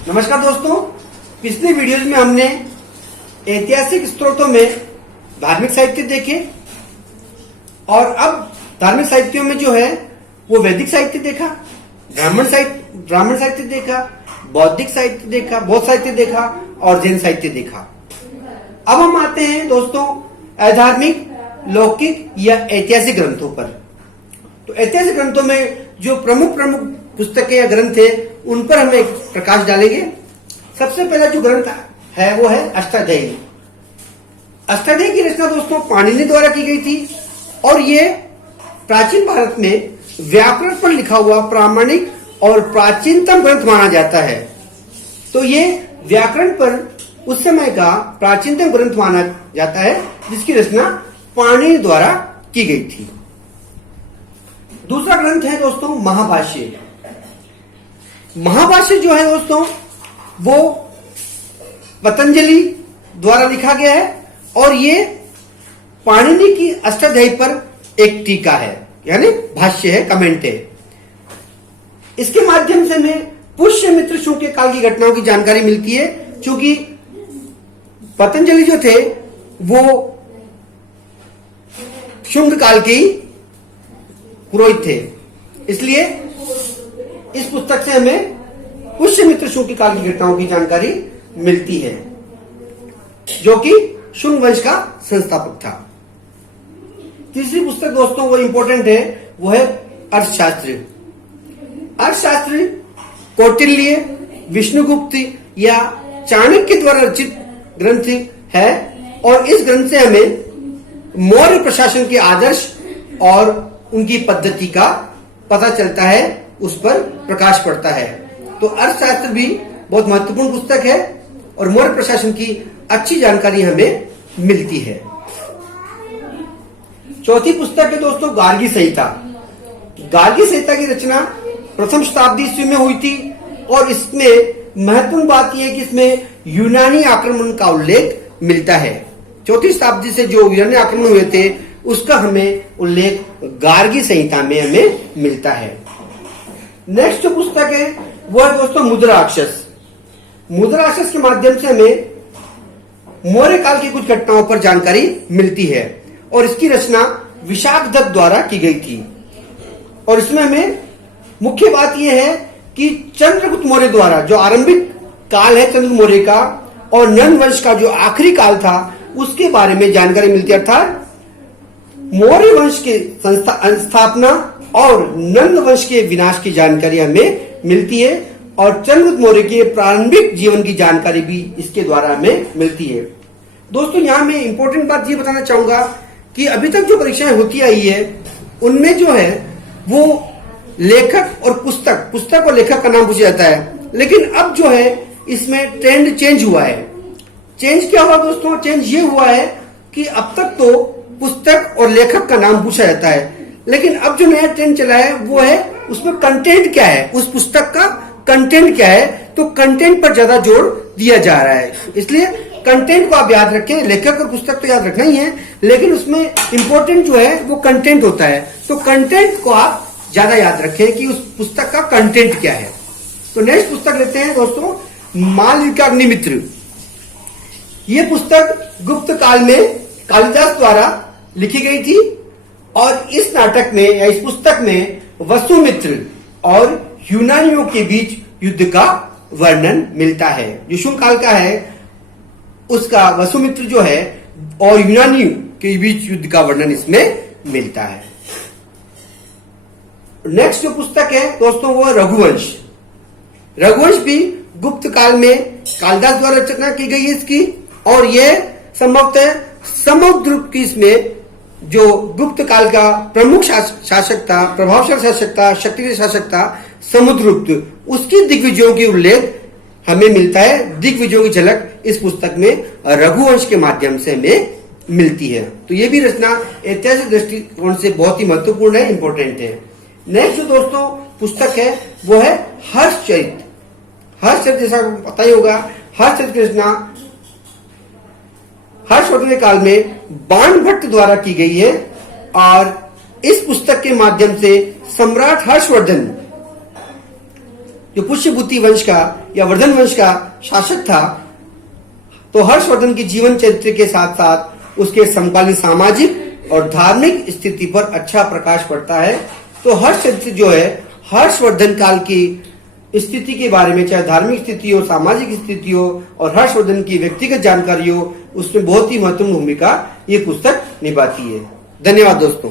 नमस्कार दोस्तों, पिछले वीडियोज में हमने ऐतिहासिक स्रोतों में धार्मिक साहित्य देखे और अब धार्मिक साहित्यों में जो है वो वैदिक साहित्य देखा, ब्राह्मण साहित्य देखा, बौद्धिक साहित्य देखा, बौद्ध साहित्य देखा और जैन साहित्य देखा। अब हम आते हैं दोस्तों अधार्मिक, लौकिक या ऐतिहासिक ग्रंथों पर। तो ऐतिहासिक ग्रंथों में जो प्रमुख पुस्तकें या ग्रंथ है उन पर हम एक प्रकाश डालेंगे। सबसे पहला जो ग्रंथ है वो है अष्टाध्यायी। अष्टाध्यायी की रचना दोस्तों पाणिनि द्वारा की गई थी और ये प्राचीन भारत में व्याकरण पर लिखा हुआ प्रामाणिक और प्राचीनतम ग्रंथ माना जाता है। तो ये व्याकरण पर उस समय का प्राचीनतम ग्रंथ माना जाता है जिसकी रचना पाणिनि द्वारा की गई थी। दूसरा ग्रंथ है दोस्तों महाभाष्य। महाभाष्य जो है दोस्तों वो पतंजलि द्वारा लिखा गया है और ये पाणिनि की अष्टाध्यायी पर एक टीका है, यानी भाष्य है, कमेंट है। इसके माध्यम से हमें पुष्यमित्र शुंग के काल की घटनाओं की जानकारी मिलती है। क्योंकि पतंजलि जो थे वो शुंग काल के ही पुरोहित थे, इसलिए इस पुस्तक से हमें पुष्यमित्र शुंग के काल की घटनाओं की जानकारी मिलती है, जो कि शुंग वंश का संस्थापक था। तीसरी पुस्तक दोस्तों वो इंपॉर्टेंट है, वो है अर्थशास्त्र। अर्थशास्त्र कौटिल्य, विष्णुगुप्त या चाणक्य द्वारा रचित ग्रंथ है और इस ग्रंथ से हमें मौर्य प्रशासन के आदर्श और उनकी पद्धति का पता चलता है, उस पर प्रकाश पड़ता है। तो अर्थशास्त्र भी बहुत महत्वपूर्ण पुस्तक है और मौर्य प्रशासन की अच्छी जानकारी हमें मिलती है। चौथी पुस्तक है दोस्तों गार्गी संहिता। गार्गी संहिता की रचना प्रथम शताब्दी ईस्वी में हुई थी और इसमें महत्वपूर्ण बात यह है कि इसमें यूनानी आक्रमण का उल्लेख मिलता है। चौथी शताब्दी से जो यूनानी आक्रमण हुए थे उसका हमें उल्लेख गार्गी संहिता में हमें मिलता है। नेक्स्ट जो पुस्तक है वो है दोस्तों मुद्राक्षस। मुद्राक्षस के माध्यम से हमें मौर्य काल की कुछ घटनाओं पर जानकारी मिलती है और इसकी रचना विशाखदत्त द्वारा की गई थी। और इसमें हमें मुख्य बात यह है कि चंद्रगुप्त मौर्य द्वारा जो आरंभिक काल है चंद्रगुप्त मौर्य का और नंद वंश का जो आखिरी काल था उसके बारे में जानकारी मिलती है। अर्थात मौर्य वंश के स्थापना और नंद वंश के विनाश की जानकारी हमें मिलती है और चंद्रगुप्त मौर्य के प्रारंभिक जीवन की जानकारी भी इसके द्वारा हमें मिलती है। दोस्तों यहाँ मैं इंपॉर्टेंट बात ये बताना चाहूंगा कि अभी तक जो परीक्षाएं होती आई है उनमें जो है वो लेखक और पुस्तक और लेखक का नाम पूछा जाता है, लेकिन अब जो है इसमें ट्रेंड चेंज हुआ है। चेंज क्या हुआ दोस्तों? चेंज ये हुआ है कि अब तक तो पुस्तक और लेखक का नाम पूछा जाता है, लेकिन अब जो नया ट्रेंड चला है वो है उसमें कंटेंट क्या है, उस पुस्तक का कंटेंट क्या है। तो कंटेंट पर ज्यादा जोर दिया जा रहा है, इसलिए कंटेंट को आप याद रखें। लेखक और पुस्तक तो याद रखना ही है, लेकिन उसमें इंपॉर्टेंट जो है वो कंटेंट होता है। तो कंटेंट को आप ज्यादा याद रखें कि उस पुस्तक का कंटेंट क्या है। तो नेक्स्ट पुस्तक लेते हैं दोस्तों मालविकाग्निमित्र। ये पुस्तक गुप्त काल में कालिदास द्वारा लिखी गई थी और इस नाटक में या इस पुस्तक में वसुमित्र और यूनानियों के बीच युद्ध का वर्णन मिलता है। जो शुंग काल का है उसका वसुमित्र जो है और यूनानियों के बीच युद्ध का वर्णन इसमें मिलता है। नेक्स्ट जो पुस्तक है दोस्तों वो रघुवंश। रघुवंश भी गुप्त काल में कालिदास द्वारा रचना की गई है इसकी और यह संभवतः समुद्रगुप्त की इसमें जो गुप्त काल का प्रमुख शासक था, प्रभावशाली शासक था, शक्तिशाली शासक था समुद्रगुप्त, उसकी दिग्विजयों की उल्लेख हमें मिलता है। दिग्विजयों की झलक इस पुस्तक में रघुवंश के माध्यम से हमें मिलती है। तो ये भी रचना ऐतिहासिक दृष्टिकोण से बहुत ही महत्वपूर्ण है, इंपॉर्टेंट है। नेक्स्ट जो दोस्तों पुस्तक है वो है हर्षचरित। हर्षचरित जैसा पता ही होगा, हर्षचरित की रचना हर्षवर्धन काल में बाणभट्ट द्वारा की गई है और इस पुस्तक के माध्यम से सम्राट हर्षवर्धन जो पुष्यभूति वंश का या वर्धन वंश का शासक था, तो हर्षवर्धन की जीवन चरित्र के साथ साथ उसके समकालीन सामाजिक और धार्मिक स्थिति पर अच्छा प्रकाश पड़ता है। तो हर्ष चरित्र जो है हर्षवर्धन काल की स्थिति के बारे में, चाहे धार्मिक स्थिति हो, सामाजिक स्थिति हो और हर्षवर्धन की व्यक्तिगत जानकारी हो, उसमें बहुत ही महत्वपूर्ण भूमिका ये पुस्तक निभाती है। धन्यवाद दोस्तों।